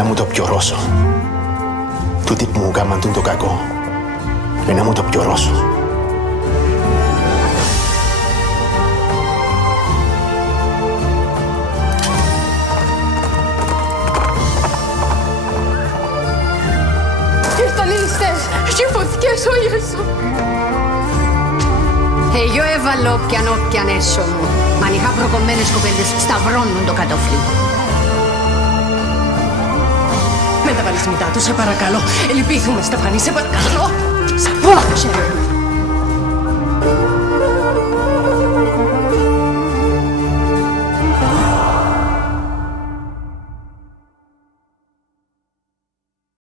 να μου το πιωρώσω. Τούτοι που μου κάμαν το κακό, να μου το πιωρώσω. Ήρθαν οι ληστές και οι φωτιές όλες σου. Εγώ έβαλα όποιαν έσω μου. Μα αν είχα προκομμένες κοπέλες σταυρώνουν το κατόφλι. Μην τα βάλεις μητά του, σε παρακαλώ. Ελυπήθουμε, Στεφανή, σε παρακαλώ. Πού άκουσε.